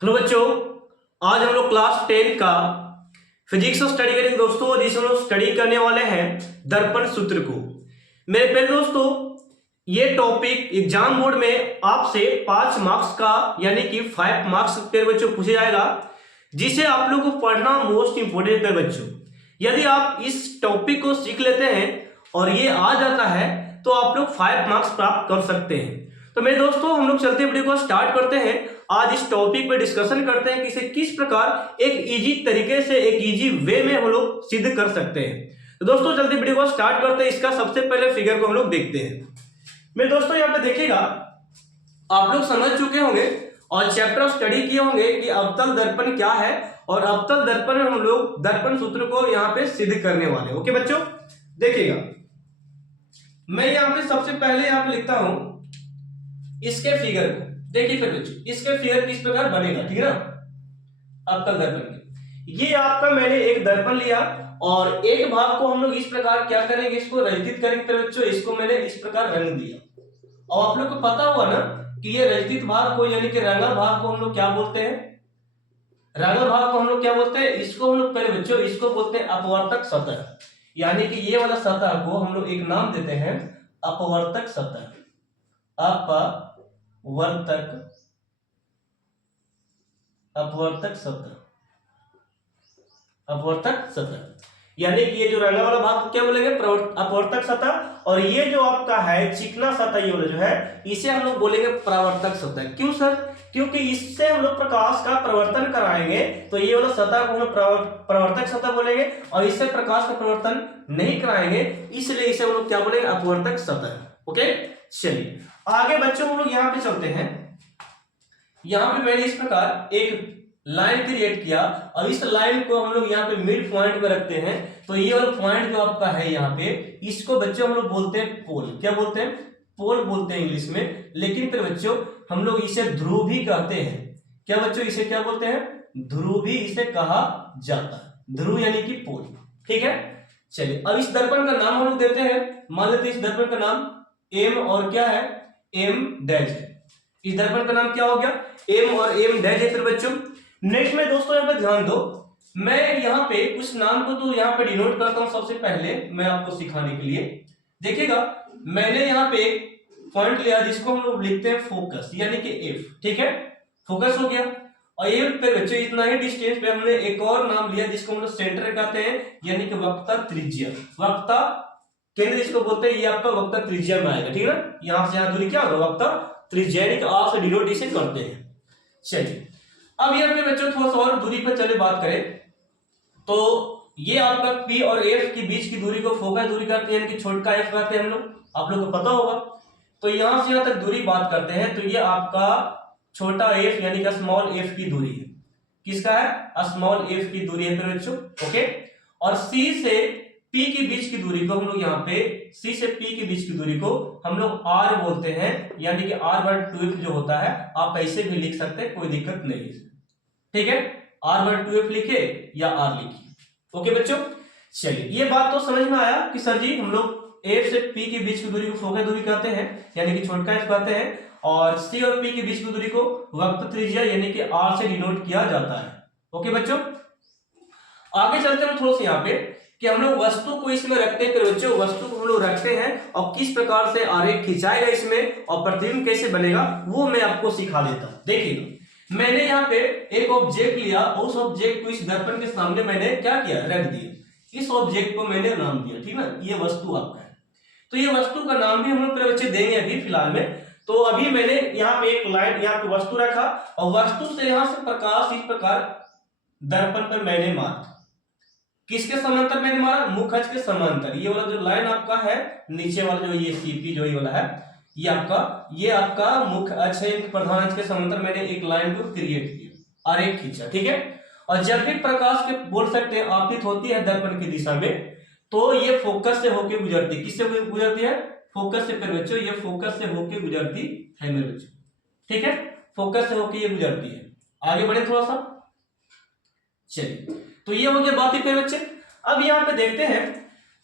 Hello बच्चों, आज हम लोग क्लास 10 का फिजिक्स स्टडी करेंगे दोस्तों, जिसमें हम लोग स्टडी करने वाले हैं दर्पण सूत्र को। मेरे प्यारे दोस्तों, ये टॉपिक एग्जाम बोर्ड में आपसे 5 मार्क्स का यानी कि 5 मार्क्स पे बच्चों पूछा जाएगा, जिसे आप लोग को पढ़ना मोस्ट इंपोर्टेंट है बच्चों। यदि आप इस टॉपिक को सीख लेते हैं और ये आ जाता है तो आप लोग 5 मार्क्स प्राप्त कर सकते हैं। तो मेरे दोस्तों, हम लोग चलते वीडियो को स्टार्ट करते हैं। आज इस टॉपिक पे डिस्कशन करते हैं कि इसे किस प्रकार एक इजी तरीके से, एक इजी वे में हम लोग सिद्ध कर सकते हैं। तो दोस्तों जल्दी वीडियो को स्टार्ट करते हैं। इसका सबसे पहले फिगर को हम लोग देखते हैं। मेरे दोस्तों यहाँ पे देखिएगा, आप लोग समझ चुके होंगे और चैप्टर स्टडी किए होंगे कि अवतल दर्पण क्या है, और अवतल दर्पण में हम लोग दर्पण सूत्र को यहाँ पे सिद्ध करने वाले। ओके बच्चों, देखिएगा मैं यहाँ पे सबसे पहले यहाँ पे लिखता हूं इसके फिगर को। देखिए फिर बच्चों, इसके फिगर किस प्रकार बनेगा, ठीक है ना। अवतल दर्पण के ये आपका मैंने एक दर्पण लिया और एक भाग को हम लोग इस प्रकार क्या करेंगे, इसको रंजित करेंगे। फिर बच्चों इसको मैंने इस प्रकार रंग दिया, और आप लोग को पता हुआ ना कि ये रंजित भाग को यानी कि रंगा भाग को हम लोग क्या बोलते हैं, रंगा भाग को हम लोग क्या बोलते हैं, इसको हम लोग पहले बच्चों इसको बोलते हैं अपवर्तक सतह। यानी कि ये वाला सतह को हम लोग एक नाम देते हैं अपवर्तक सतह। अपवर्तक सतह, अपवर्तक सतह यानी कि ये जो रंगा वाला भाग को क्या बोलेंगे, अपवर्तक सतह। और ये जो आपका है चिकना सतह, ये वाला जो है इसे हम लोग बोलेंगे परावर्तक सतह। क्यों सर? क्योंकि इससे हम लोग प्रकाश का प्रवर्तन कराएंगे, तो ये वाला सतह को हम लोग परावर्तक सतह बोलेंगे, और इससे प्रकाश का प्रवर्तन नहीं कराएंगे, इसलिए इसे हम लोग क्या बोलेंगे, अपवर्तक सतह। ओके, चलिए आगे बच्चों हम लोग यहाँ पे चलते हैं। यहाँ पे मैंने इस प्रकार एक लाइन क्रिएट किया, और इस लाइन को हम लोग यहाँ पे मिड पॉइंट पे रखते हैं। तो ये वाला पॉइंट जो आपका है यहाँ पे, इसको बच्चों हम लोग बोलते हैं पोल। क्या बोलते हैं? पोल बोलते हैं इंग्लिश में। लेकिन फिर बच्चों हम लोग इसे ध्रुव भी कहते हैं। क्या बच्चों, इसे क्या बोलते हैं? ध्रुव भी इसे कहा जाता है। ध्रुव यानी कि पोल, ठीक है। चलिए अब इस दर्पण का नाम हम लोग देते हैं, मान लेते हैं इस दर्पण का नाम एम और क्या है, एम डैश है। इस दर्पण का नाम क्या हो गया, एम और एम डैश है। फिर बच्चों नेक्स्ट में दोस्तों यहाँ पे ध्यान दो, मैं यहाँ पे कुछ नाम को तो यहाँ पे डिनोट करता हूँ सबसे पहले मैं आपको सिखाने के लिए। देखिएगा मैंने यहाँ पे एक पॉइंट लिया जिसको हम लोग लिखते हैं फोकस, यानी कि एफ, ठीक है। फोकस हो गया, और ये पे बच्चों इतना ही डिस्टेंस पे हमने एक और नाम लिया जिसको हम लोग सेंटर कहते हैं, यानी कि वक्ता त्रिज्या। वक्ता केंद्र इसको बोलते हैं, ये आपका वक्ता त्रिज्या में आएगा, ठीक है ना। यहाँ से यहाँ दूरी क्या होगा, वक्ता त्रिज्या, यानी कि आप से डिनोट इसे करते हैं। चलिए अब यहाँ पे बच्चों थोड़ा सा और दूरी पर चले बात करें, तो ये आपका P और F के बीच की दूरी को फोकस दूरी करते हैं, यानी कि छोटा F कहते हैं हम लोग, आप लोग को पता होगा। तो यहां से यहां तक दूरी बात करते हैं, तो ये आपका छोटा f यानी कि स्मॉल f की दूरी है। किसका है? स्मॉल f की दूरी है फिर बच्चों, ओके। और C से P के बीच की दूरी को हम लोग यहाँ पे C से P के बीच की दूरी को हम लोग R बोलते हैं, यानी कि R/2f जो होता है, आप ऐसे भी लिख सकते हैं, कोई दिक्कत नहीं है, ठीक है। R/2f लिखे या R लिखिए, ओके बच्चों। चलिए ये बात तो समझ में आया कि सर जी हम लोग F से P के बीच की दूरी को फोकस दूरी कहते हैं, यानी कि छोटा f कहते हैं, और C और P के बीच की दूरी को वक्र त्रिज्या यानी कि R से डिनोट किया जाता है। ओके बच्चों, आगे चलते हैं थोड़ा सा यहाँ पे कि हम लोग वस्तु को इसमें रखते हैं। तो बच्चों वस्तु को हम लोग रखते हैं और किस प्रकार से आरेख खिंचाएगा इसमें और प्रतिबिंब कैसे बनेगा वो मैं आपको सिखा देता हूँ। देखिएगा मैंने यहाँ पे एक ऑब्जेक्ट लिया और उस ऑब्जेक्ट को इस दर्पण के सामने मैंने क्या किया, रख दिया। इस ऑब्जेक्ट को मैंने नाम दिया, ठीक है। ये वस्तु आपका है, तो ये वस्तु का नाम भी हम लोग बच्चे देंगे अभी फिलहाल में। तो अभी मैंने यहाँ पे एक लाइन यहाँ पे वस्तु रखा, और वस्तु से यहाँ से प्रकाश इस प्रकार दर्पण पर मैंने मारा। किसके समांतर मैंने मारा? मुख अक्ष के समांतर। ये वाला जो लाइन आपका है नीचे वाला जो ये सीपी जो ये वाला है, ये आपका मुख अक्ष है, प्रधान अक्ष के समांतर मैंने एक लाइन को क्रिएट किया, आरेख खींचा, ठीक है। और जब भी प्रकाश के बोल सकते हैं आपतित होती है दर्पण की दिशा में, तो ये फोकस से होके गुजरती है। किससे गुजरती है? फोकस से। फिर बच्चों ये फोकस से होके गुजरती है मेरे बच्चों, ठीक है। फोकस से होके ये गुजरती है। आगे बढ़े थोड़ा सा, चलिए तो ये हो गया बात ही पे बच्चे। अब यहाँ पे देखते हैं,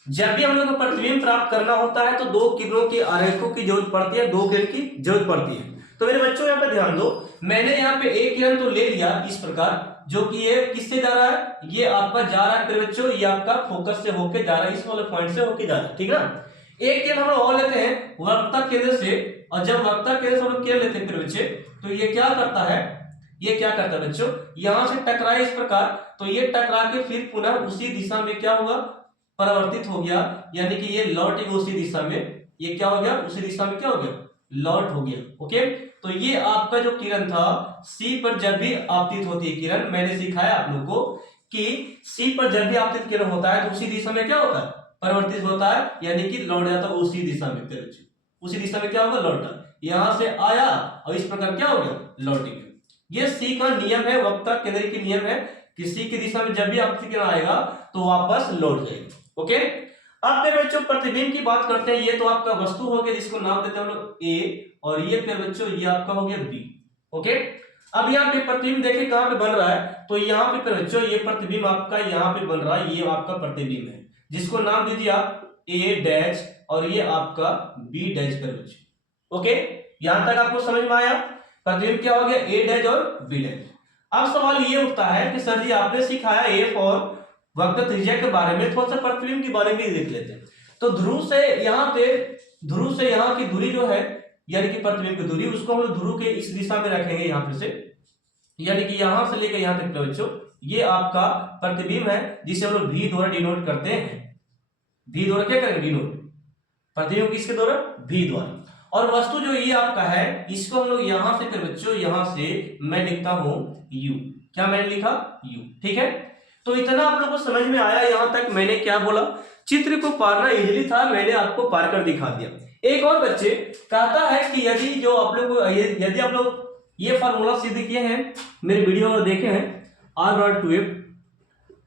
जब भी हम लोग को प्रतिबिंब प्राप्त करना होता है तो दो किरणों की आरेखों की जरूरत पड़ती है, दो किरण की जरूरत पड़ती है। तो मेरे बच्चों यहाँ पे ध्यान दो, मैंने यहाँ पे एक किरण तो ले लिया इस प्रकार, जो कि ये किससे जा रहा है, ये आपका जा रहा है मेरे बच्चों, ये आपका फोकस से होके जा रहा है, इस वाले पॉइंट से होके जा रहा है, ठीक है ना। एक किरण हम लोग और लेते हैं वक्रता केंद्र से, और जब वक्रता केंद्र से हम लोग किरण लेते हैं मेरे बच्चे, तो ये क्या करता है, ये क्या करता है बच्चों, यहां से टकराए इस प्रकार, तो ये टकरा के फिर पुनः उसी दिशा में क्या हुआ, परावर्तित हो गया, यानी कि ये लौट गया उसी दिशा में, ये क्या हो गया, उसी दिशा में क्या हो गया, लौट हो गया। ओके, तो ये आपका जो किरण था सी पर जब भी आपतित होती है किरण, मैंने सिखाया आप लोगों को कि सी पर जब भी आपतित किरण होता है तो उसी दिशा में क्या होता है, परिवर्तित होता है, यानी कि लौट जाता है उसी दिशा में, उसी दिशा में क्या होगा, लौटा, यहां से आया और इस प्रकार क्या हो गया, लौट गया। ये सी का नियम है, वक्रता केंद्र की नियम है, किसी की दिशा में जब भी आपतित किरण आएगा तो वापस लौट जाएगा। ओके, अब मेरे बच्चों प्रतिबिंब की बात करते हैं। ये तो आपका वस्तु हो गया जिसको नाम देते हैं हम लोग ए, और ये मेरे बच्चों ये आपका हो गया बी। ओके, अब यहाँ पे प्रतिबिंब देखिए कहां पे बन रहा है, तो यहाँ पे मेरे बच्चों ये प्रतिबिंब आपका यहाँ पे बन रहा है, ये आपका प्रतिबिंब है जिसको नाम दीजिए आप ए डैश, और ये आपका बी डैश कर बच्चों। ओके, यहां तक आपको समझ में आया, प्रतिबिंब क्या हो गया, ए डैश और बी डैश। अब सवाल ये उठता है कि सर जी आपने सिखाया एफ और वक्र त्रिज्या के बारे में, थोड़ा सा प्रतिबिंब के बारे में देख लेते हैं। तो ध्रुव से यहाँ पे, ध्रुव से यहाँ की दूरी जो है, यानी कि प्रतिबिंब की दूरी, उसको हम लोग ध्रुव के इस दिशा में रखेंगे यहाँ पे से, यानी कि यहां से लेकर यहां तक बच्चों ये आपका प्रतिबिंब है जिसे हम लोग भी द्वारा डिनोट करते हैं। भी द्वारा क्या करेंगे, डिनोट, प्रतिबिंब किसके द्वारा, भी द्वारा। और वस्तु जो ये आपका है इसको हम लोग यहां से फिर बच्चों, यहां से मैं लिखता हूं u, क्या मैंने लिखा, u, ठीक है। तो इतना आप लोगों को समझ में आया, यहां तक मैंने क्या बोला, चित्र को पारना इजीली था, मैंने आपको पार कर दिखा दिया। एक और बच्चे कहता है कि यदि जो आप लोग यदि आप लोग ये फार्मूला सिद्ध किए हैं, मेरे वीडियो में देखे हैं, r बराबर 2f,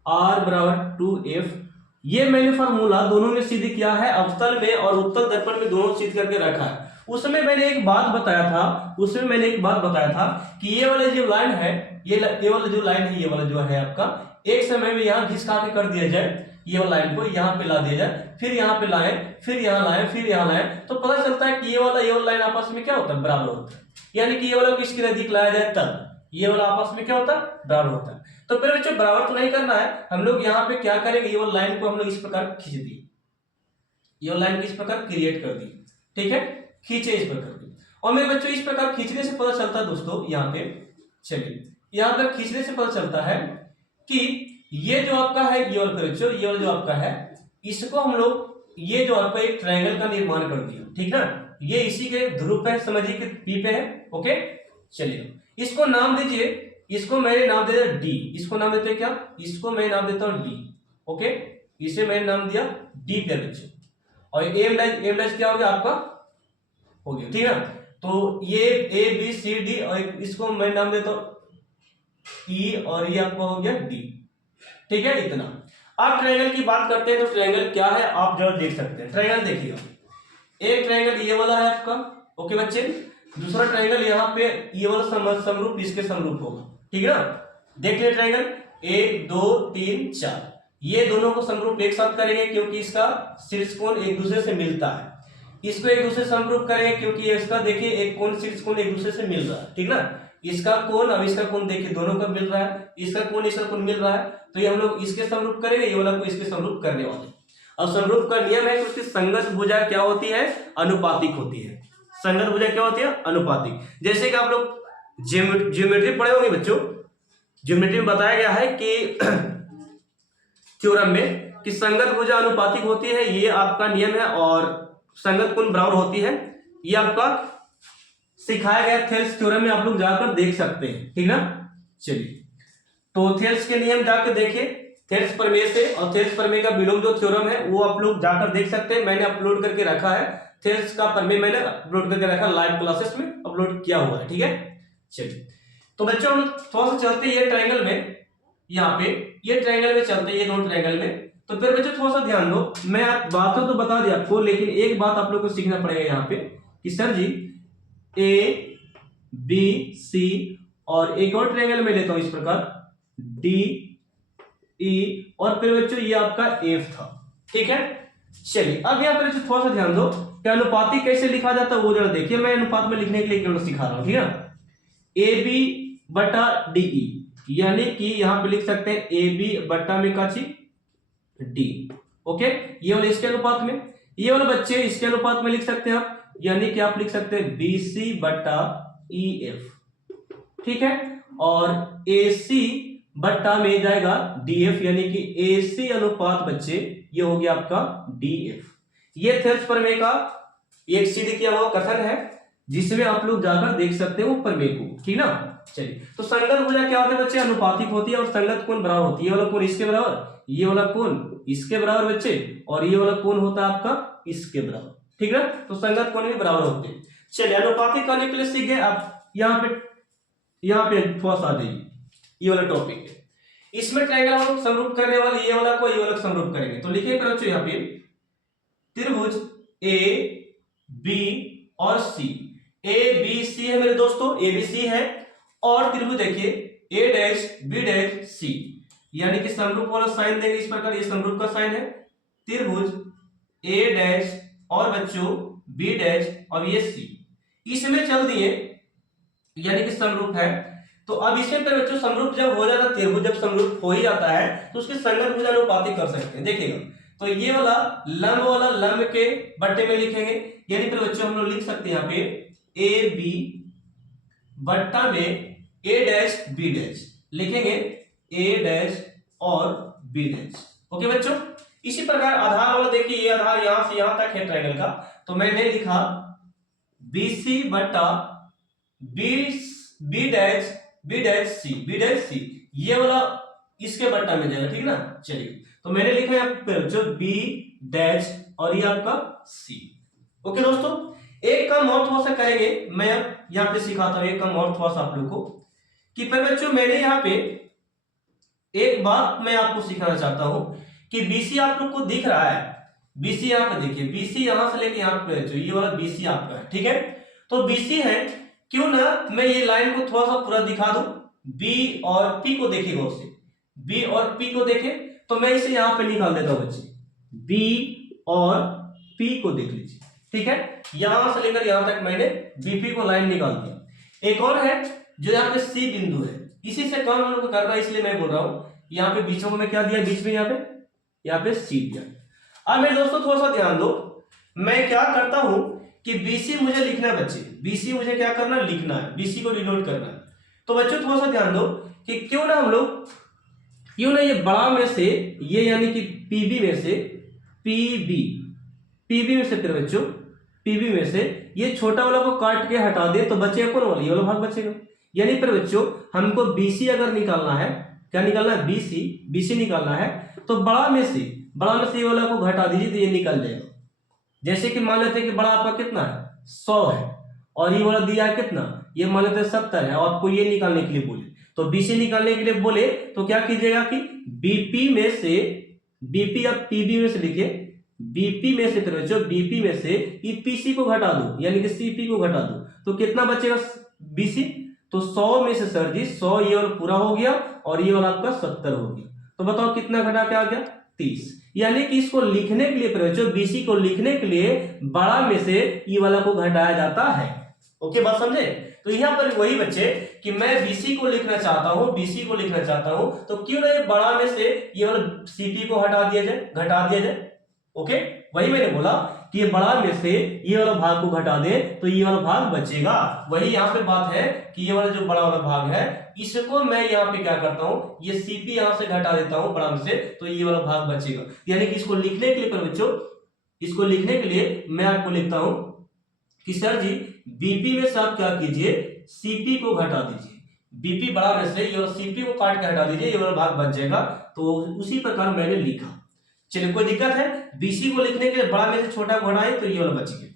r बराबर 2f, ये मैंने फार्मूला दोनों में सिद्ध किया है, अवतल में और उत्तल दर्पण में दोनों सिद्ध करके रखा है। उसमें मैंने एक बात बताया था, कि ये वाला जो लाइन है, ये वाला जो लाइन है, ये वाला जो है आपका, एक समय में यहाँ घिसका के कर दिया जाए, ये वाला लाइन को यहाँ पे ला दिया जाए, फिर यहाँ पे लाए, फिर यहाँ लाए, फिर यहाँ लाए, तो पता चलता है कि ये वाला लाइन आपस में क्या होता है, बराबर होता है। यानी कि ये वाला किसके नजदीक लाया जाए तब ये वाला आपस में क्या होता है, बराबर होता है। तो फिर बच्चों बराबर तो नहीं करना है, हम लोग यहाँ पे क्या करेंगे, ये वाला लाइन को हम लोग इस प्रकार खींच दिए, ये वाला लाइन को इस प्रकार क्रिएट कर दी, ठीक है, खींचे इस प्रकार की। और मेरे बच्चों इस प्रकार खींचने से पता चलता है दोस्तों, यहाँ पे चलिए, यहाँ पर खींचने से पता चलता है कि ये जो आपका है, ये वाला बच्चों, ये वाला जो आपका है, इसको हम लोग, ये जो आपका एक ट्रायंगल का निर्माण कर दिया, ठीक ना, ये इसी के ध्रुव पे समझिए कि पी पे है। ओके, चलिए इसको नाम दीजिए, इसको मैंने नाम दे दिया डी, इसको नाम देते हैं क्या, इसको मैं नाम देता हूं डी। ओके, इसे मैंने नाम दिया डी पे बच्चों, और एम डैश क्या हो गया आपका, हो गया, ठीक है। तो ये ए बी सी डी, और इसको मैं नाम देता हूं ई, और ये आपका हो गया डी, ठीक है, इतना। अब ट्रायंगल की बात करते हैं, तो ट्रायंगल क्या है आप जरा देख सकते हैं। ट्रायंगल देखिएगा, एक ट्रायंगल ये वाला है आपका, ओके बच्चे, दूसरा ट्रायंगल यहाँ पे ये वाला समरूप इसके समरूप होगा, ठीक है ना। देख लिया ट्रायंगल 1 2 3 4, ये दोनों को समरूप एक साथ करेंगे क्योंकि इसका शीर्ष कोण एक दूसरे से मिलता है, इसको एक दूसरे से समरूप करेंगे क्योंकि इसका देखिए एक कोण शीर्ष कोण एक दूसरे से मिल रहा है, ठीक ना। इसका कोण अब इसका कोण देखिए दोनों का मिल रहा है, इसका कोण इसका कोण मिल रहा है, तो ये हम लोग इसके समरूप करेंगे, ये वाला को इसके समरूप करने वाले। अब समरूप का नियम है कि उसकी संगत भुजा क्या होती है, अनुपातिक होती है। संगत भुजा क्या होती है, अनुपातिक। जैसे कि आप लोग ज्योमेट्री पढ़े होंगे बच्चों, ज्योमेट्री में बताया गया है कि थ्योरम में कि संगत भुजा अनुपातिक होती है, ये आपका नियम है, और संगत कोण बराबर होती है, ये आपका सिखाया गया थेल्स थ्योरम में, आप लोग जाकर देख सकते हैं, ठीक ना। चलिए, तो थेल्स के नियम जाकर देखिए, थेल्स प्रमेय से, और थेल्स प्रमेय का विलोम जो थ्योरम है वो आप लोग जाकर देख सकते हैं, मैंने अपलोड करके रखा है, थेल्स का प्रमेय मैंने अपलोड करके रखा, लाइव क्लासेस में अपलोड किया हुआ है, ठीक है। चलिए, तो बच्चों हम थोड़ा सा चलते हैं ये ट्रायंगल में, यहाँ पे ये ट्रायंगल में चलते हैं, ये दोनों ट्रायंगल में। तो फिर बच्चों थोड़ा सा ध्यान दो, मैं बातों तो बता दिया आपको, लेकिन एक बात आप लोग को सीखना पड़ेगा यहाँ पे कि sir ji A B C, और एक और ट्रायंगल में लेता हूं इस प्रकार डी ई, और फिर बच्चों ये आपका एफ था, ठीक है। चलिए अब यहाँ पर थोड़ा सा ध्यान दो कि अनुपाती कैसे लिखा जाता है वो जरा देखिए। मैं अनुपात में लिखने के लिए केवल सिखा रहा हूं, ठीक है। ए बी बटा डी ई, यानी कि यहां पे लिख सकते हैं ए बी बटा में काची डी। ओके, ये वाले इसके अनुपात में, ये वाले बच्चे इसके अनुपात में लिख सकते हैं आप, यानी कि आप लिख सकते हैं बी सी बटा ई एफ, ठीक है। और ए सी बट्टा में जाएगा डीएफ, यानी कि एसी अनुपात बच्चे ये हो गया आपका डीएफ। ये थेल्स प्रमेय का एक सिद्ध किया हुआ कथन है जिसमें आप लोग जाकर देख सकते हो प्रमेय को, ठीक ना। चलिए, तो संगत भुजा क्या होती है बच्चे, अनुपातिक होती है और संगत कोण बराबर होती है। ये वाला कोण इसके बराबर, ये वाला कोण इसके बराबर बच्चे, और ये वाला कोण होता है आपका इसके बराबर, ठीक है। तो संगत कोण भी बराबर होते हैं। चलिए, अनुपातिक करने के लिए सीख गए आप। यहाँ पे थोड़ा सा आ जाइए, ये वाला टॉपिक है, इसमें ट्रायंगल हम लोग समरूप करने वाले, ये वाला को ये वाला समरूप करेंगे। तो लिखिए बच्चों यहाँ पे त्रिभुज ए बी और सी, ए बी सी है मेरे दोस्तों, ए बी सी है। और त्रिभुज देखिए ए डैश बी डैश सी, यानी कि समरूप वाला साइन देंगे इस प्रकार, ये समरूप का साइन है। त्रिभुज ए डैश और बच्चों बी डैश और ये सी, इसमें चल दिए यानी कि समरूप है। तो अब इसमें पर बच्चों समरूप जब हो जाता है, त्रिभुज जब समरूप हो ही जाता है तो उसके संगत भुजा अनुपातिक कर सकते हैं। देखिएगा, तो ये वाला लंब के बट्टे में लिखेंगे, यानी फिर बच्चों हम लोग लिख सकते हैं यहाँ पे ए बी बट्टा में ए डैश बी डैश, लिखेंगे ए डैश और बी डैश। ओके बच्चों, इसी प्रकार आधार वाला देखिए, ये आधार यहां से यहां तक है ट्रायंगल का, तो मैंने लिखा बी सी बट्टा बी डैश सी, ये वाला इसके बट्टा में जाएगा, ठीक ना। चलिए, तो मैंने लिखा है जो बी डैश और ये आपका सी। ओके दोस्तों, एक काम और थोड़ा सा करेंगे, मैं यहाँ पे सिखाता हूँ एक काम और थोड़ा सा आप लोग को, कि पर बच्चों मैंने यहाँ पे एक बात मैं आपको सिखाना चाहता हूं कि बीसी आप लोग को दिख रहा है, बीसी यहाँ पे देखिए, बीसी यहां से लेके यहाँ पे जो ये वाला बीसी आपका है, ठीक है। तो बीसी है, क्यों ना मैं ये लाइन को थोड़ा सा पूरा दिखा दूं, बी और पी को देखिएगा, उससे बी और पी को देखे, तो मैं इसे यहां पे निकाल देता हूं बच्चे, बी और पी को देख लीजिए, ठीक है। यहां से लेकर यहां तक मैंने बीपी को लाइन निकाल दिया। एक और है जो यहाँ पे सी बिंदु है, इसी से काम हम लोग को करना है, इसलिए मैं बोल रहा हूं यहाँ पे बीचों में क्या दिया, बीच में यहाँ पे सी दिया। अब मेरे दोस्तों थोड़ा सा ध्यान दो, मैं क्या करता हूं कि बीसी मुझे लिखना है बच्चे, बीसी मुझे क्या करना है, लिखना है, बीसी को डिनोट करना है। तो बच्चों थोड़ा सा ध्यान दो कि क्यों ना ये बड़ा में से ये यानी कि पीबी में से पीबी में से फिर बच्चों पीबी में से ये छोटा वाला को काट के हटा दे तो बचेगा कौन वाला, ये वाला भाग बचेगा। यानी फिर बच्चों हमको बीसी अगर निकालना है, क्या निकालना है, बीसी निकालना है, तो बड़ा में से ये वाला को घटा दीजिए तो ये निकल जाएगा। जैसे कि मान लेते हैं कि बड़ा आपका कितना है, 100 है, और ये वाला दिया है कितना, ये मान लेते हैं 70 है, और आपको ये निकालने के लिए बोले, तो बीसी निकालने के लिए बोले तो क्या कीजिएगा कि बीपी में से, बीपी अब पीबी में से लिखिए, बीपी में से फिर बच्चों बीपी में से पीसी को घटा दो, यानी कि सीपी को घटा दो, तो कितना बचेगा बीसी, तो 100 में से सर जी 100 ये वाला पूरा हो गया और ये वाला आपका 70 हो गया, तो बताओ कितना घटा के आ गया, 30। यानी कि इसको लिखने के लिए बच्चों बीसी को लिखने के लिए बड़ा में से ये वाला को घटाया जाता है। ओके, बात समझे। तो यहाँ पर वही बच्चे कि मैं बीसी को लिखना चाहता हूं, तो क्यों ना ये बड़ा में से ये वाला सीपी को घटा दिया जाए। ओके, वही मैंने बोला कि ये बड़ा में से ये वाला भाग को घटा दे तो ये वाला भाग बचेगा। वही यहाँ पे बात है कि ये वाला जो बड़ा वाला भाग है इसको मैं यहाँ पे क्या करता हूँ, ये सीपी यहाँ से घटा देता हूँ बड़ा में से, तो ये वाला भाग बचेगा। यानी कि इसको लिखने के लिए पर बच्चों, इसको लिखने के लिए मैं आपको लिखता हूँ कि सर जी बीपी में से आप क्या कीजिए, सीपी को घटा दीजिए, बीपी बड़ा में से ये वाला सीपी को काट के हटा दीजिए, ये वाला भाग बच जाएगा। तो उसी प्रकार मैंने लिखा। चलिए, कोई दिक्कत है, बीसी को लिखने के लिए बड़ा में से छोटा को हटाए तो ये वाला बच गया।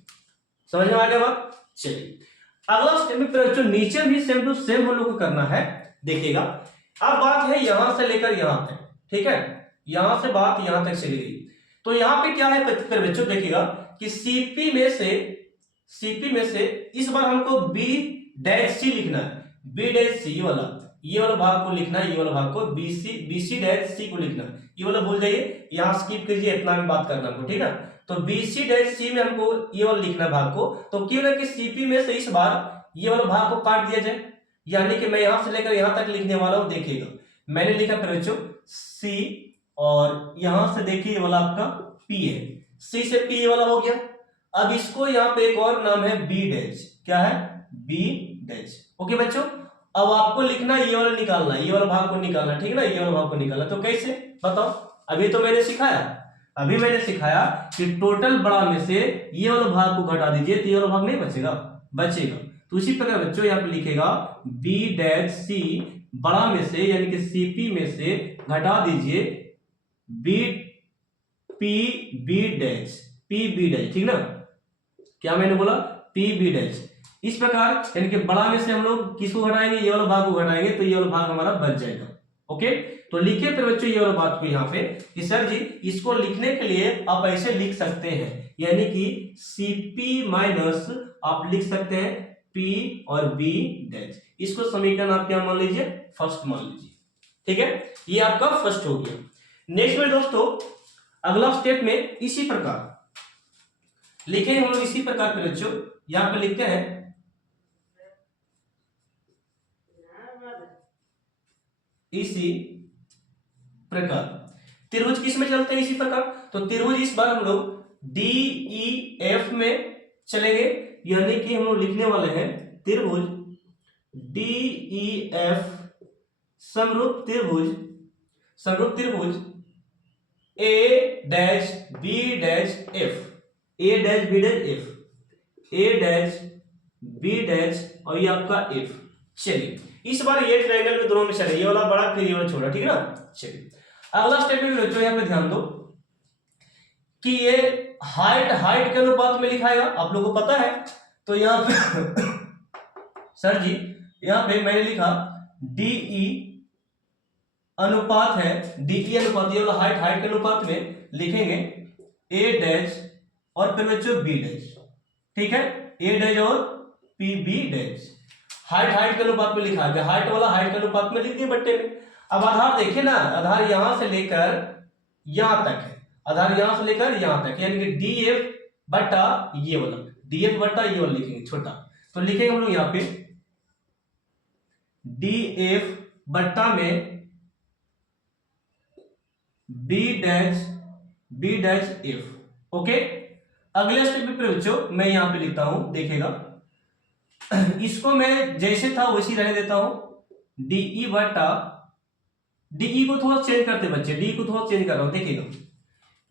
समझ में आ गया बात। चलिए, अगला स्टेप में बच्चों नीचे भी सेम टू सेम हम लोग को करना है। देखिएगा, अब बात है यहां से लेकर यहां तक, ठीक है, यहां से बात यहां तक चली गई। तो यहां पे क्या है बच्चों, देखिएगा कि सीपी में से इस बार हमको बी डैश सी लिखना है, बी डैश सी ये वाला भाग को लिखना है, ये वाला भाग को बीसी डैश सी को लिखना है। ये वाला भूल जाइए, यहाँ स्किप कीजिए, इतना भी बात करना हमको, ठीक है। तो BC डैश C में हमको ये वाला लिखना भाग को, तो क्यों ना कि CP में से इस बार ये वाला भाग को काट दिया जाए, यानी कि मैं यहां से लेकर यहां तक लिखने वाला हूं। देखिएगा मैंने लिखा फिर बच्चों C, और यहां से देखिए ये वाला आपका P है, C से P ये वाला हो गया। अब इसको यहाँ पे एक और नाम है B डैश, क्या है B डैश। ओके बच्चों, अब आपको लिखना ये वाला निकालना, ये वाला भाग को निकालना, ठीक है ना, ये वाला भाग को निकालना। तो कैसे बताओ, अभी तो मैंने सिखाया, अभी मैंने सिखाया कि टोटल बड़ा में से ये वाला भाग को घटा दीजिए तो ये वाला भाग नहीं बचेगा, बचेगा। तो उसी प्रकार बच्चों यहाँ पे लिखेगा B डैश C बड़ा में से यानी कि CP में से घटा दीजिए PB डैश, PB डैश, ठीक ना, क्या मैंने बोला PB डैश। इस प्रकार यानी कि बड़ा में से हम लोग किसको घटाएंगे, ये वाला भाग को घटाएंगे तो ये वाला भाग हमारा बच जाएगा। ओके, तो लिखिए फिर बच्चों ये वाला बात को यहाँ पे कि सर जी इसको लिखने के लिए आप ऐसे लिख सकते हैं, यानी कि CP माइनस आप लिख सकते हैं P और B डैश। इसको समीकरण आप क्या मान लीजिए, फर्स्ट मान लीजिए, ठीक है, ये आपका फर्स्ट हो गया। नेक्स्ट में दोस्तों अगला स्टेप में इसी प्रकार लिखेंगे हम लोग, इसी प्रकार पे बच्चों यहां पे लिखते हैं इसी प्रकार। त्रिभुज किस में चलते हैं इसी प्रकार, तो त्रिभुज इस बार हम लोग DEF में चलेंगे, यानी कि हम लोग लिखने वाले हैं त्रिभुज DEF समरूप त्रिभुज, समरूप त्रिभुज A dash B dash F, A dash B dash F, A dash B dash और ये आपका F। चलिए इस बार ये ट्रायंगल में दोनों में चले, ये वाला बड़ा फिर ये वाला छोटा, ठीक है ना। चलिए अगला स्टेप में बच्चों यहाँ पे ध्यान दो कि ये हाइट के अनुपात में लिखाएगा, आप लोगों को पता है। तो यहाँ पे सर जी यहाँ पे मैंने लिखा DE अनुपात है, DE अनुपात, ये वाला हाइट के अनुपात में लिखेंगे A डैश और फिर बच्चों B डैश, ठीक है, A डैश और PB डैश। हाइट के अनुपात में लिखा गया, हाइट वाला हाइट के अनुपात में लिख दिए बट्टे में। अब आधार देखिए ना, आधार यहां से लेकर यहां तक है, आधार यहां से लेकर यहां तक, यानी कि DF बट्टा ये वाला, DF बट्टा ये वाला लिखेंगे छोटा। तो लिखेंगे हम लोग यहाँ पे DF बट्टा में B डैश F। ओके, अगले स्टेप पे बच्चों मैं यहां पे लिखता हूं, देखिएगा इसको मैं जैसे था वैसी रहने देता हूं, DE बटा, DE को थोड़ा चेंज करते बच्चे, DE को थोड़ा चेंज कर रहा हूं, देखिएगा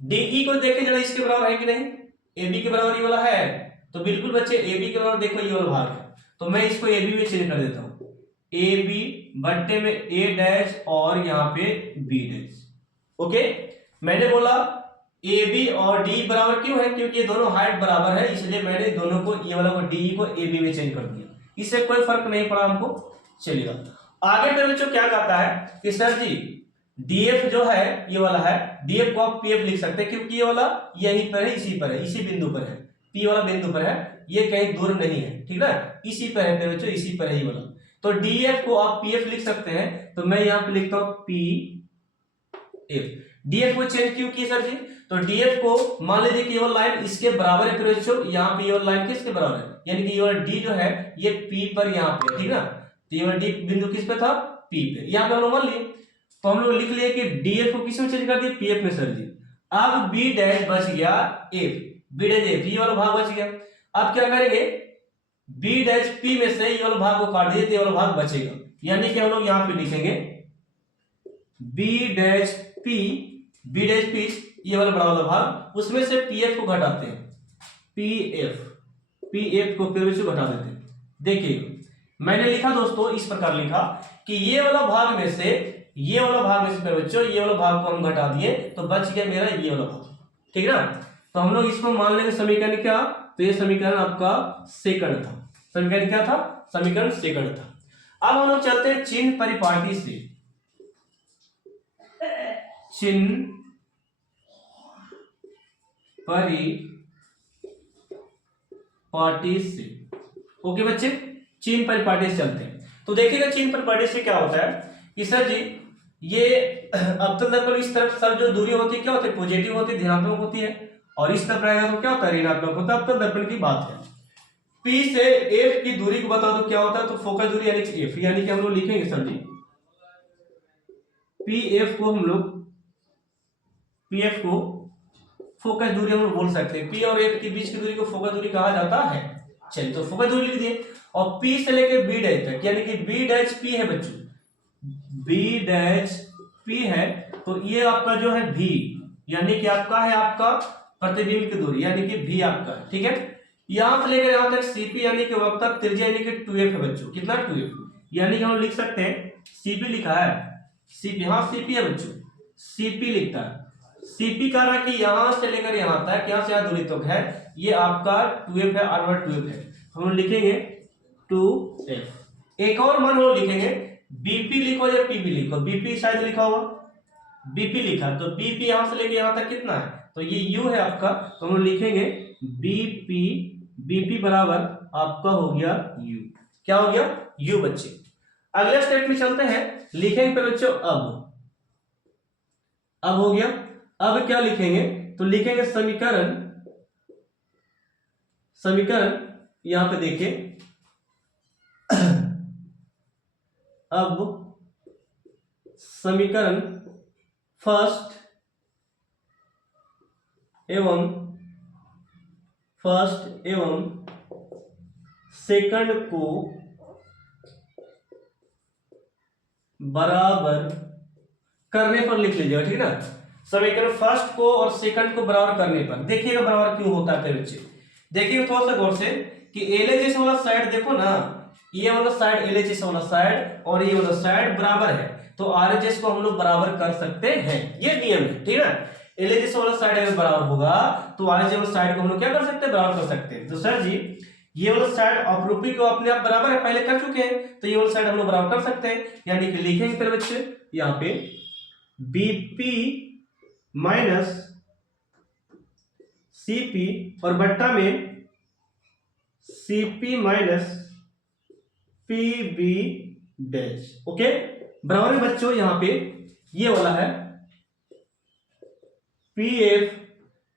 DE को देखे जरा इसके बराबर है कि नहीं, AB के बराबर ये वाला है, तो बिल्कुल बच्चे AB के बराबर देखो ये वाला भाग है, तो मैं इसको AB में चेंज कर देता हूं, AB बट्टे में A डैश और यहाँ पे B डैश। ओके, मैंने बोला AB और D बराबर क्यों है, क्योंकि ये दोनों हाइट बराबर है, इसलिए मैंने दोनों को ये वाला को DE को AB में चेंज कर दिया, इससे कोई फर्क नहीं पड़ा हमको। चलिएगा आगे फिर बच्चों क्या कहता है कि सर जी DF जो है ये वाला है, DF को आप PF लिख सकते हैं, क्योंकि ये वाला यहीं पर है, इसी पर है, इसी बिंदु पर है, P वाला बिंदु पर है, ये कहीं दूर नहीं है, ठीक ना, इसी पर है फिर बच्चों, इसी पर है ये वाला। तो DF को आप PF लिख सकते हैं, तो मैं यहाँ पे लिखता हूँ PF। DF को चेंज क्यों किया सर जी, तो DF को मान लीजिए कि ये वाला लाइन इसके बराबर है, फिर बच्चों यहाँ पे ये वाला लाइन किसके बराबर है, यानी कि ये वाला D जो है ये P पर यहाँ पे, ठीक ना, तो ये वाला D बिंदु किस पे था, P पे, यहाँ पे हम लोग मान लिए। तो हम लोग लिख लिए कि DF को किस में चेंज कर दिया, PF में सर जी। अब B डैश बच गया F, B डैश F, ये वाला भाग बच गया। अब क्या करेंगे, B डैश P में से ये वाला भाग को काट दिए तो ये वाला भाग बचेगा, यानी कि हम लोग यहाँ पे लिखेंगे B dash P, B dash P ये वाला बड़ा वाला भाग, उसमें से PF को घटाते हैं, PF को फिर से घटा देते हैं। देखिए मैंने लिखा दोस्तों इस प्रकार लिखा कि ये वाला भाग में से ये वाला भाग में से बच्चों ये वाला भाग को हम घटा दिए तो बच गया मेरा ये वाला भाग, ठीक है ना। तो हम लोग इसको मान लेंगे समीकरण क्या, तो ये समीकरण आपका सेकंड था, समीकरण क्या था, समीकरण सेकंड था। अब हम लोग चलते हैं चिन्ह परिपाटी से, चिन्ह परिपाटी से। ओके बच्चे, चिन्ह परिपाटी से चलते हैं। तो देखिएगा चिन्ह परिपाटी से क्या होता है कि सर जी ये अवतल दर्पण इस तरफ सर जो दूरी होती है क्या होती है, पॉजिटिव होती है, धनात्मक होती है, और इस तरफ रहेगा तो क्या होता है, ऋणात्मक होता है। अवतल दर्पण की बात है। P से F की दूरी को बता दो क्या होता है, तो फोकस दूरी यानी कि F, यानी कि हम लोग लिखेंगे सर जी PF को हम लोग PF को फोकस दूरी हम लोग बोल सकते हैं। P और F के बीच की दूरी को फोकस दूरी कहा जाता है। चलिए तो फोकस दूरी लिख दिए। और P से लेके B डैश तक यानी कि B डैश P है बच्चों, B डैश P है, तो ये आपका जो है V यानी कि आपका है आपका प्रतिबिंब की दूरी यानी कि V आपका है, ठीक है। यहां से लेकर यहां तक CP यानी कि वक्रता त्रिज्या यानी कि 2F है बच्चों, कितना 2F, यानी कि हम लिख सकते हैं CP लिखा है, CP, हाँ CP है बच्चों, CP लिखता है। CP कह रहा है कि यहां से लेकर यहां तक, यहां से यहां दूरी तक है, ये आपका 2F है, R1 2F है, हम लिखेंगे 2F। एक और मान हम लिखेंगे BP लिखो या PB लिखो, BP शायद लिखा होगा, BP लिखा, तो BP यहां से लेकर यहां तक कितना है, तो ये U है आपका, तो हम लिखेंगे BP बराबर आपका हो गया U, क्या हो गया U बच्चे। अगले स्टेप में चलते हैं, लिखेंगे पे बच्चों अब हो गया। अब क्या लिखेंगे, तो लिखेंगे समीकरण यहां पे देखिए, अब समीकरण फर्स्ट एवं सेकंड को बराबर करने पर लिख लीजिएगा, ठीक है ना। समीकरण फर्स्ट को और सेकंड को बराबर करने पर, देखिएगा बराबर क्यों होता है बच्चे, देखिएगा थोड़ा सा गौर से कि LHS वाला साइड देखो ना, ये वाला साइड LHS वाला साइड और ये वाला साइड बराबर है, तो RHS को हम लोग बराबर कर सकते हैं, ये नियम है, ठीक है ना। LHS वाला साइड अगर बराबर होगा तो RHS वाला साइड को हम लोग क्या कर सकते हैं, बराबर कर सकते हैं। तो सर जी ये वाला साइड अपरूपी को अपने आप बराबर है, पहले कर चुके हैं, तो ये वाला साइड हम लोग बराबर कर सकते हैं, यानी कि लिखेंगे फिर बच्चे यहाँ पे BP माइनस CP और बट्टा में CP minus PB dash, okay बराबर है बच्चों। यहां पे ये वाला है PF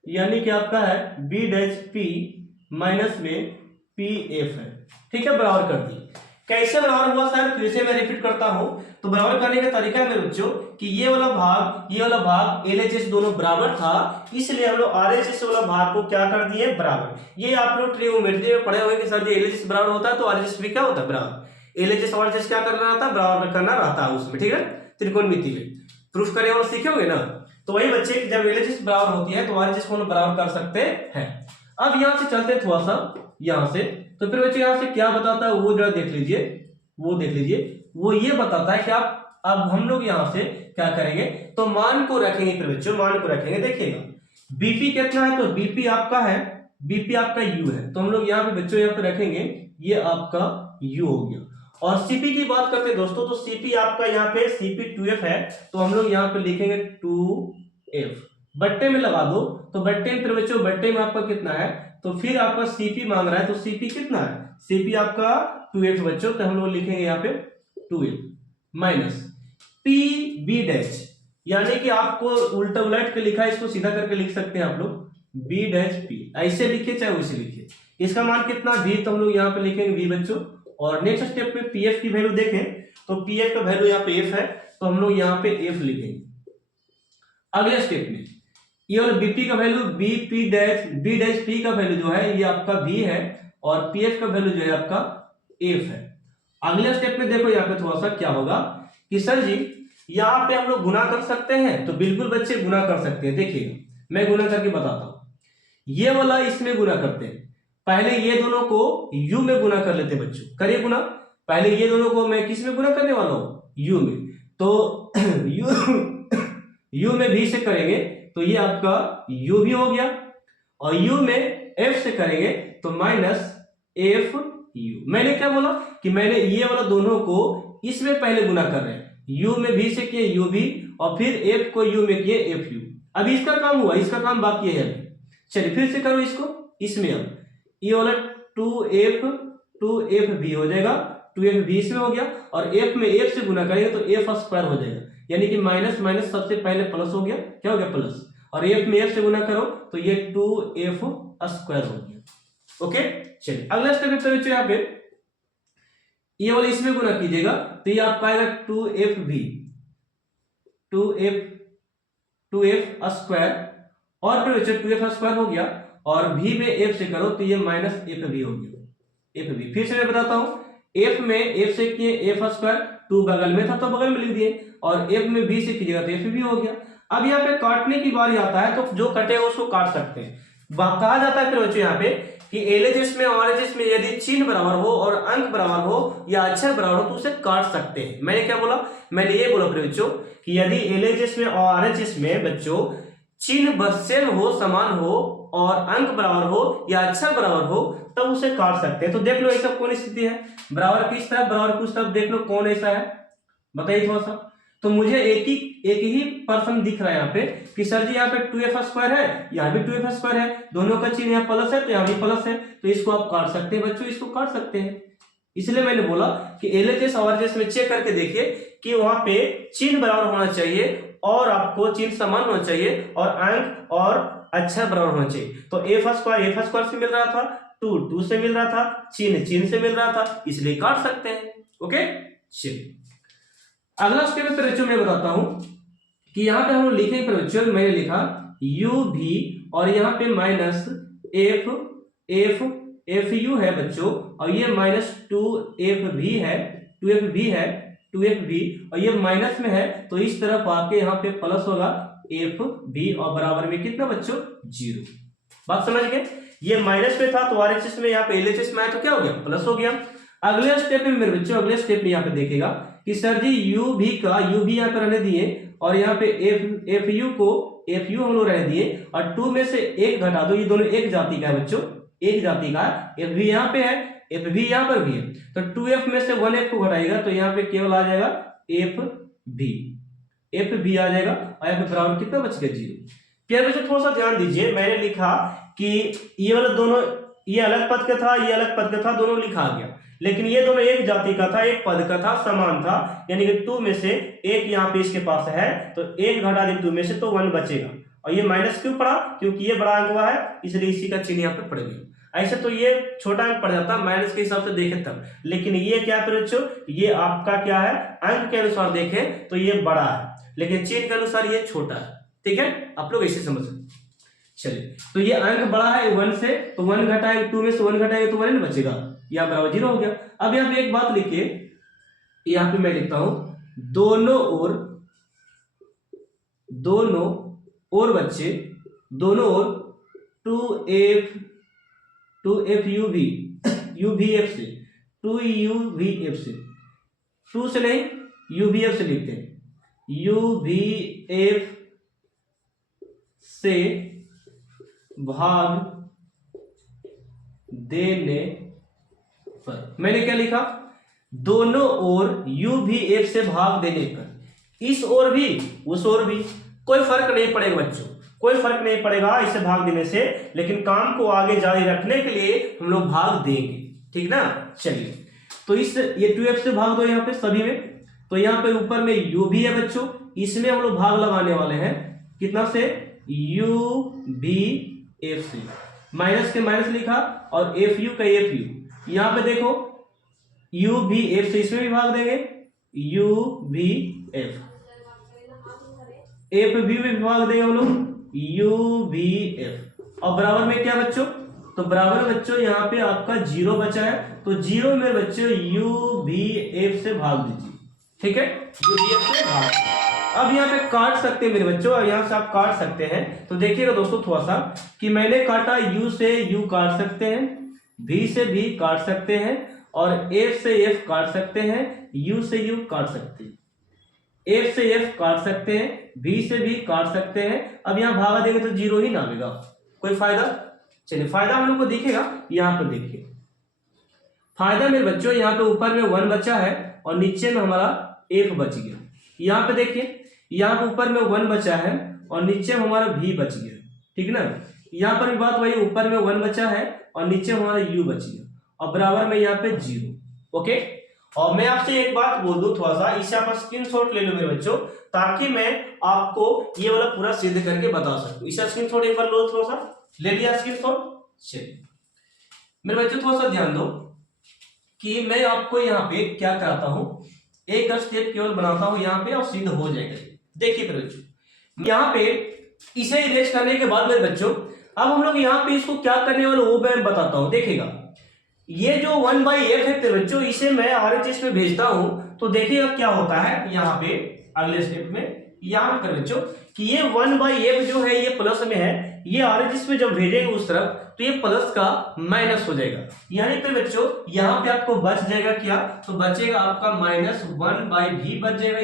यानी कि आपका है B डैश P माइनस में PF है, ठीक है, बराबर कर दी। कैसे बराबर हुआ सर, फिर से मैं रिपीट करता हूं, तो बराबर करने का तरीका है मेरे बच्चों कि ये वाला भाग LHS दोनों बराबर था, इसलिए हम लोग RHS वाला भाग को क्या कर दिए, बराबर। ये आप लोग ट्रिग्नोमेट्री में पढ़े हुए कि सर जी LHS बराबर होता है तो RHS भी क्या होता है, बराबर। LHS और RHS क्या करना रहता है, बराबर करना रहता है उसमें, ठीक है, त्रिकोणमिति में प्रूफ करें और सीखे होंगे ना। तो वही बच्चे जब LHS बराबर होती है तो RHS को बराबर कर सकते हैं। अब यहां से चलते थोड़ा सा यहां से, तो फिर बच्चे यहां से क्या बताता है वो जरा देख लीजिए, वो ये बताता है कि आप अब हम लोग यहां से क्या करेंगे, तो मान को रखेंगे, फिर बच्चों मान को रखेंगे, देखिएगा BP कितना है, तो BP आपका U है, तो हम लोग यहाँ पे बच्चों यहाँ पे रखेंगे, ये आपका U हो गया। और CP की बात करते हैं दोस्तों, तो CP आपका यहाँ पे CP 2F है, तो हम लोग यहाँ पे लिखेंगे 2F, बट्टे में लगा दो, तो बट्टे में फिर बच्चों बट्टे में आपका कितना है, तो फिर आपका CP मांग रहा है, तो CP कितना है, CP आपका 2F बच्चों, तो हम लोग लिखेंगे यहाँ पे 2F माइनस PB डैश, यानी कि आपको उल्टा उलट के लिखा है, इसको सीधा करके लिख सकते हैं आप लोग B डैश P, ऐसे लिखिए चाहे वैसे लिखिए, इसका मान कितना V, तो हम लोग यहाँ पे लिखेंगे V बच्चों। और नेक्स्ट स्टेप में PF की वैल्यू देखें, तो PF का वैल्यू यहाँ पे F है, तो हम लोग यहाँ पे F लिखेंगे। अगले स्टेप में ये और BP का वैल्यू B डैश P का वैल्यू जो है ये आपका V है, और PF का वैल्यू जो है आपका F है। अगले स्टेप में देखो यहाँ पे थोड़ा सा क्या होगा कि सर जी यहाँ पे हम लोग गुना कर सकते हैं, तो बिल्कुल बच्चे गुना कर सकते हैं। देखिए मैं गुना करके बताता हूं, ये वाला इसमें गुना करते हैं, पहले ये दोनों को U में गुना कर लेते हैं बच्चों, करिए गुना, पहले ये दोनों को मैं किस में गुना करने वाला हूं, U में, तो U में V से करेंगे तो ये आपका U भी हो गया, और U में F से करेंगे तो माइनस FU। मैंने क्या बोला कि मैंने ये वाला दोनों को इसमें पहले गुना कर रहे हैं, U में V से किए UV, और फिर F को U में किए FU। अभी इसका काम हुआ, इसका काम बाकी है अभी। चलिए फिर से करो इसको, इसमें अब ये वाला 2FV हो जाएगा, 2FV इसमें हो गया, और F में F से गुना करेंगे तो F स्क्वायर हो जाएगा, यानी कि माइनस माइनस सबसे पहले प्लस हो गया, क्या हो गया प्लस, और एफ में एफ से गुना करो तो ये 2f स्क्वायर हो गया। ओके चलिए अगला स्टेप है बच्चों, यहाँ पे ये वाला इसमें गुना कीजिएगा तो ये आपका आएगा 2f स्क्वायर, और फिर बच्चों 2f स्क्वायर हो गया और v में f से करो तो ये माइनस एफ भी हो गया, एफ भी। फिर से मैं बताता हूं, f में f से किए f स्क्वायर, 2 बगल में था तो बगल में लिख दिए, और f में v से कीजिएगा तो f भी हो गया। अब यहाँ पे काटने की बारी आता है तो जो कटेगा उसको काट सकते हैं। कहा जाता है फिर बच्चों यहाँ पे कि एलएचएस में और एचएस में यदि चिन्ह बराबर हो और अंक बराबर हो या अक्षर बराबर हो तो उसे काट सकते हैं। मैंने क्या बोला, मैंने ये बोला फिर बच्चों कि यदि एलएचएस में और आरएचएस में बच्चों चिन्ह सेम हो, समान हो और अंक बराबर हो या अक्षर बराबर हो तब उसे काट सकते हैं। तो देख लो ऐसा कौन स्थिति है, बराबर किस तरफ बराबर किस तरफ, देख लो कौन ऐसा है, बताइए थोड़ा सा। तो मुझे एक ही पर्सन दिख रहा है यहाँ पे कि सर जी यहाँ पे 2f स्क्वायर है, यहाँ भी 2f स्क्वायर है, दोनों का चिन्ह यहाँ प्लस है तो यहाँ भी प्लस है, तो इसको आप काट सकते हैं बच्चों, इसको काट सकते हैं। इसलिए मैंने बोला कि एलएचएस और आरएचएस में चेक करके देखिए कि वहां पे चिन्ह बराबर होना चाहिए और आपको चिन्ह समान होना चाहिए और अंक और अक्षर बराबर होना चाहिए। तो एफ स्क्वायर से मिल रहा था, 2 से मिल रहा था, चिन्ह से मिल रहा था, इसलिए काट सकते हैं। ओके चलिए अगला स्टेप पे बच्चों मैं बताता हूं कि यहाँ पे हम लोग लिखेंगे बच्चों, मैंने लिखा यू भी और यहाँ पे माइनस एफ यू है बच्चों, और ये माइनस 2f भी और ये माइनस में है तो इस तरफ आके यहाँ पे प्लस होगा एफ भी और बराबर में कितना बच्चों 0। बात समझ गए, ये माइनस में था तो आरएचएस में यहाँ पे एलएचएस में आया तो क्या हो गया प्लस हो गया। अगले स्टेप में मेरे बच्चों, अगले स्टेप में यहाँ पे देखेगा कि सर जी यू भी यहाँ पे रहने दिए और यहाँ पे एफ यू हम लोग रहने दिए और 2 में से 1 घटा दो, ये दोनों एक जाति का है बच्चों, एक जाति का एफ भी यहाँ पे है, एफ भी यहाँ पर भी है, तो 2f में से 1f को घटाएगा तो यहाँ पे केवल आ जाएगा एफ भी आ जाएगा और यहाँ पे बराबर कितना बच गया 0। फिर बच्चों थोड़ा सा ध्यान दीजिए, मैंने लिखा कि ये वाला दोनों, ये अलग पद का था, ये अलग पद का था, दोनों लिखा गया, लेकिन ये दोनों एक जाति का था, एक पद का था, समान था, यानी कि 2 में से 1 यहाँ पे इसके पास है तो 1 घटा दे 2 में से तो 1 बचेगा, और ये माइनस क्यों पड़ा, क्योंकि ये बड़ा अंक हुआ है इसलिए इसी का चिन्ह यहाँ पे पड़ गया। ऐसे तो ये छोटा अंक पड़ जाता माइनस के हिसाब से देखे तब, लेकिन ये क्या है बच्चों, ये आपका क्या है, अंक के अनुसार देखें तो ये बड़ा है लेकिन चिन्ह के अनुसार ये छोटा है। ठीक है, आप लोग ऐसे समझ सकते। चलिए तो ये अंक बड़ा है 1 से, तो 1 घटाएंगे 2 में से 1 घटाएंगे तो 1 बचेगा, यहाँ बराबर 0 हो गया। अब यहाँ पे एक बात लिखिए, यहाँ पे मैं लिखता हूं दोनों ओर बच्चे, दोनों ओर 2f uvf से 2uvf से 2 से नहीं uvf से लिखते हैं, uvf से भाग देने पर, मैंने क्या लिखा, दोनों ओर uvf से भाग देने पर, इस ओर भी उस ओर भी, कोई फर्क नहीं पड़ेगा बच्चों, कोई फर्क नहीं पड़ेगा इससे भाग देने से, लेकिन काम को आगे जारी रखने के लिए हम लोग भाग देंगे। ठीक ना, चलिए तो इस ये 2f से भाग दो यहाँ पे सभी में, तो यहाँ पे ऊपर में u भी है बच्चों, इसमें हम लोग भाग लगाने वाले हैं कितना से, uvf से, माइनस के माइनस लिखा और fu का fu, यहाँ पे देखो uvf से इसमें भी भाग देंगे, uvf fv में भाग देंगे हम लोग uvf, और बराबर में क्या बच्चों, तो बराबर बच्चों यहाँ पे आपका 0 बचा है, तो 0 में बच्चों uvf से भाग दीजिए। ठीक है, uvf से भाग। अब यहाँ पे काट सकते हैं मेरे बच्चों, और यहाँ से आप काट सकते हैं, तो देखिएगा दोस्तों थोड़ा सा कि मैंने काटा u से u काट सकते हैं, v से v काट सकते हैं, और f से f काट सकते हैं, u से u काट सकते हैं, f से f काट सकते हैं, v से v काट सकते हैं। अब यहाँ भागा देंगे तो 0 ही ना आएगा, कोई फायदा। चलिए फायदा हम लोग को दिखेगा, यहाँ पर देखिए फायदा मेरे बच्चों, यहाँ पे ऊपर में 1 बचा है और नीचे में हमारा f बच गया। यहाँ पे देखिए, यहाँ पे ऊपर में 1 बचा है और नीचे में हमारा v बच गया। ठीक ना, यहाँ पर भी बात वही, ऊपर में 1 बचा है और नीचे हमारा u बच गया और बराबर में यहाँ पे 0। ओके, और मैं आपसे एक बात बोल दूं थोड़ा सा, इसे आप स्क्रीनशॉट ले लो मेरे बच्चों, ताकि मैं आपको ये वाला पूरा सिद्ध करके बता सकूं। इसे स्क्रीनशॉट एक बार लो, थोड़ा सा ले लिया स्क्रीनशॉट। चलिए मेरे बच्चों थोड़ा सा ध्यान दो कि मैं आपको यहाँ पे क्या कराता हूं, एक स्टेप केवल बनाता हूं यहाँ पे और सिद्ध हो जाएगा। देखिए मेरे बच्चों यहाँ पे इसे इरेज करने के बाद मेरे बच्चों अब हम लोग यहाँ पे इसको क्या करने वाले वो मैं बताता हूं। देखिएगा ये जो 1/f है मेरे बच्चों, इसे मैं RHS में भेजता हूं तो देखिएगा क्या होता है यहाँ पे अगले स्टेप में, यहाँ पर बच्चों कि ये 1/f जो है ये प्लस में है, ये RHS में जब भेजेंगे उस तरफ तो ये प्लस का माइनस हो जाएगा। यानी पे बच्चों यहाँ पे आपको बच जाएगा क्या, तो बचेगा आपका -1/v बच जाएगा।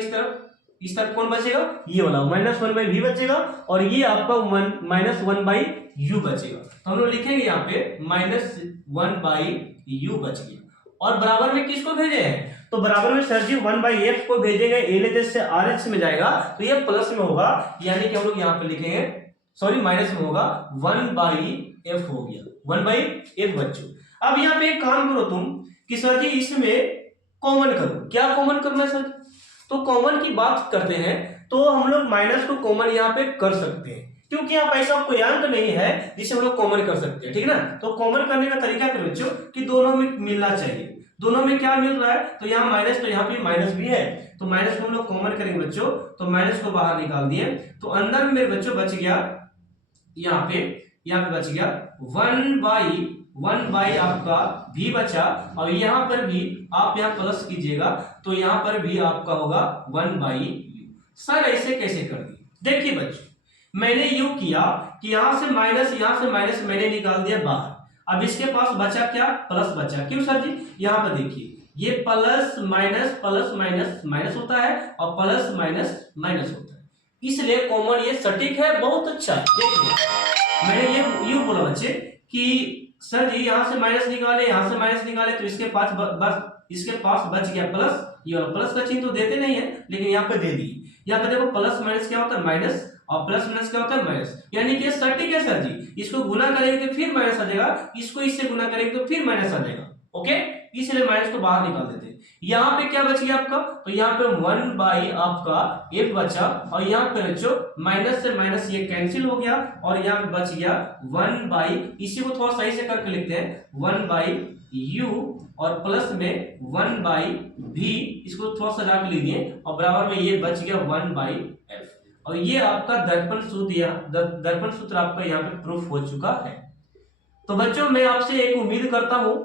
इस तरफ कौन बचेगा, ये वाला -1/v बचेगा और ये आपका -1/u बचेगा। तो हम लोग लिखेंगे यहाँ पे -1/u बच गया। और बराबर में किसको भेजे हैं, तो बराबर में सर जी 1/f को भेजेंगे, LHS से RH में जाएगा तो ये प्लस में होगा, यानी कि हम लोग यहाँ पे लिखेंगे सॉरी माइनस में होगा, 1/f हो गया, 1/f बच्चों। अब यहाँ पे एक काम करो तुम कि सर जी इसमें कॉमन करो। क्या कॉमन करना है सर, तो कॉमन की बात करते हैं तो हम लोग माइनस को कॉमन यहाँ पे कर सकते हैं, क्योंकि यहाँ पैसा कोई अंक नहीं है जिसे हम लोग कॉमन कर सकते हैं, ठीक है ना। तो कॉमन करने का तरीका फिर बच्चों कि दोनों में मिलना चाहिए। दोनों में क्या मिल रहा है, तो यहाँ माइनस, तो यहाँ पे माइनस भी है, तो माइनस को हम लोग कॉमन करेंगे बच्चों, तो माइनस को बाहर निकाल दिए तो अंदर में मेरे बच्चों बच गया यहाँ पे बच गया 1/1 आपका भी बचा, और यहाँ पर भी आप यहाँ प्लस कीजिएगा तो यहाँ पर भी आपका होगा 1/u। सर ऐसे कैसे कर दिए, देखिए बच्चों मैंने यू किया कि यहाँ से माइनस मैंने निकाल दिया बाहर, अब इसके पास बचा क्या, प्लस बचा। क्यों सर जी, यहाँ पर देखिए ये प्लस माइनस माइनस होता है और प्लस माइनस होता है, इसलिए कॉमन ये सटीक है, बहुत अच्छा है। देखिए मैंने ये यू बोला बच्चे कि सर जी यहाँ से माइनस निकाले, यहाँ से माइनस निकाले तो इसके पास बच गया प्लस, ये वाला प्लस का चिन्ह तो देते नहीं है लेकिन यहाँ पे दे दी। यहाँ पे देखो प्लस माइनस क्या होता है माइनस, और प्लस माइनस क्या होता है माइनस, यानी कि सटीक है सर जी। इसको गुना करेंगे तो फिर माइनस आ जाएगा, इसको इससे गुना करेंगे तो फिर माइनस आ जाएगा, ओके, इसलिए माइनस को बाहर निकाल देते हैं। यहाँ पे क्या बच गया आपका, तो यहाँ पे 1/ आपका f बचा, और यहाँ पे बच्चों माइनस से माइनस ये कैंसिल हो गया और यहाँ पे बच गया 1/, इसी को थोड़ा सही से करके लिखते हैं 1/u और प्लस में 1/v, इसको थोड़ा सा रख लीजिए और बराबर में ये बच गया 1/f। और ये आपका दर्पण सूत्र आपका यहाँ पे प्रूफ हो चुका है। तो बच्चों मैं आपसे एक उम्मीद करता हूं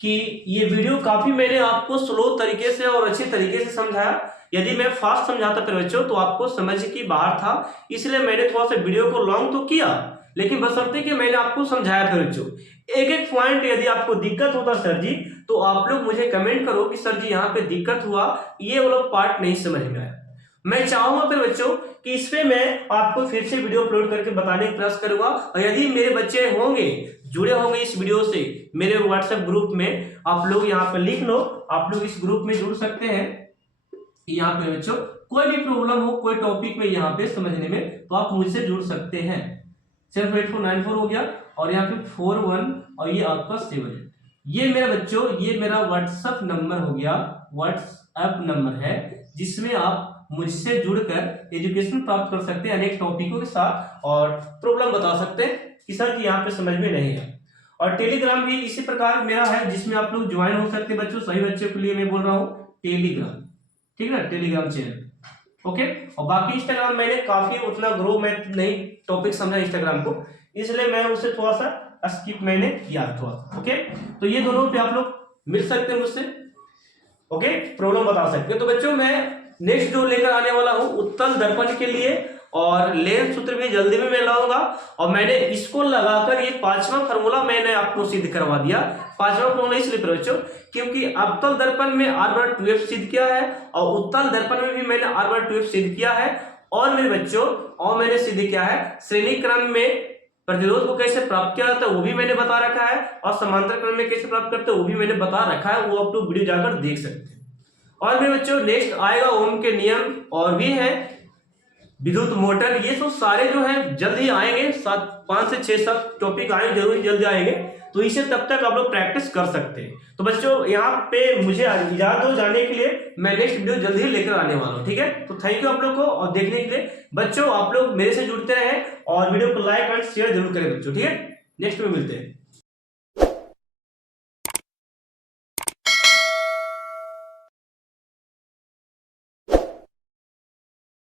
कि ये वीडियो काफी मैंने आपको स्लो तरीके से और अच्छे तरीके से समझाया। यदि मैं फास्ट समझाता फिर बच्चों तो आपको समझ की बाहर था, इसलिए मैंने थोड़ा सा वीडियो को लॉन्ग तो किया, लेकिन बशर्ते कि मैंने आपको समझाया फिर बच्चों। एक एक पॉइंट यदि आपको दिक्कत होता सर जी तो आप लोग मुझे कमेंट करो कि सर जी यहाँ पे दिक्कत हुआ, ये वाला पार्ट नहीं समझ में आया। मैं चाहूंगा फिर बच्चों कि इस पे मैं आपको फिर से वीडियो अपलोड करके बताने का प्रयास करूंगा। और यदि मेरे बच्चे होंगे जुड़े होंगे इस वीडियो से मेरे व्हाट्सएप ग्रुप में, आप लोग यहाँ पे लिख लो, आप लोग इस ग्रुप में जुड़ सकते हैं। यहाँ पे बच्चों कोई भी प्रॉब्लम हो कोई टॉपिक में यहाँ पे समझने में तो आप मुझसे जुड़ सकते हैं। 7494 हो गया और यहाँ पे 41 और ये आपका 7 ये मेरा बच्चों ये मेरा व्हाट्सएप नंबर हो गया, व्हाट्सएप नंबर है जिसमें आप मुझसे जुड़कर एजुकेशन प्राप्त कर सकते हैं अनेक टॉपिकों के साथ और प्रॉब्लम बता सकते हैं कि सर जी यहाँ पे समझ में नहीं है। और टेलीग्राम भी इसी प्रकार मेरा है जिसमें आप लोग ज्वाइन हो सकते हैं बच्चों, सही बच्चों के लिए मैं बोल रहा हूँ टेलीग्राम, ठीक है ना, टेलीग्राम चैनल, ओके। और बाकी इंस्टाग्राम मैंने काफी उतना ग्रो में नहीं टॉपिक समझा इंस्टाग्राम को, इसलिए मैं उसे थोड़ा सा स्किप मैंने किया थोड़ा, ओके। तो ये दोनों पे आप लोग मिल सकते हैं मुझसे, ओके, प्रॉब्लम बता सकते हैं। तो बच्चों मैं नेक्स्ट जो लेकर आने वाला हूं उत्तल दर्पण के लिए और लेंस सूत्र भी जल्दी में मैं लाऊंगा। और मैंने इसको लगाकर ये 5वां फार्मूला मैंने आपको सिद्ध करवा दिया। 5वां फार्मूला इसलिए बच्चों क्योंकि अवतल दर्पण में r/2f सिद्ध किया है और उत्तल दर्पण में भी मैंने r/2f सिद्ध किया है। और मेरे बच्चों और मैंने सिद्ध किया है श्रेणी क्रम में प्रतिरोध को कैसे प्राप्त किया जाता है वो भी मैंने बता रखा है, और समांतर क्रम में कैसे प्राप्त करते हैं वो भी मैंने बता रखा है, वो आप लोग वीडियो जाकर देख सकते हैं। और मेरे बच्चों नेक्स्ट आएगा ओम के नियम और भी है, विद्युत मोटर, ये सब सारे जो है जल्द ही आएंगे, 5 से 6-7 टॉपिक आएंगे, जरूर जल्दी आएंगे, तो इसे तब तक आप लोग प्रैक्टिस कर सकते हैं। तो बच्चों यहाँ पे मुझे इजाजत हो जाने के लिए, मैं नेक्स्ट वीडियो जल्दी ही लेकर आने वाला हूँ, ठीक है। तो थैंक यू आप लोग को और देखने के लिए। बच्चों आप लोग मेरे से जुड़ते रहे और वीडियो को लाइक एंड शेयर जरूर करें बच्चों, ठीक है। नेक्स्ट में मिलते हैं।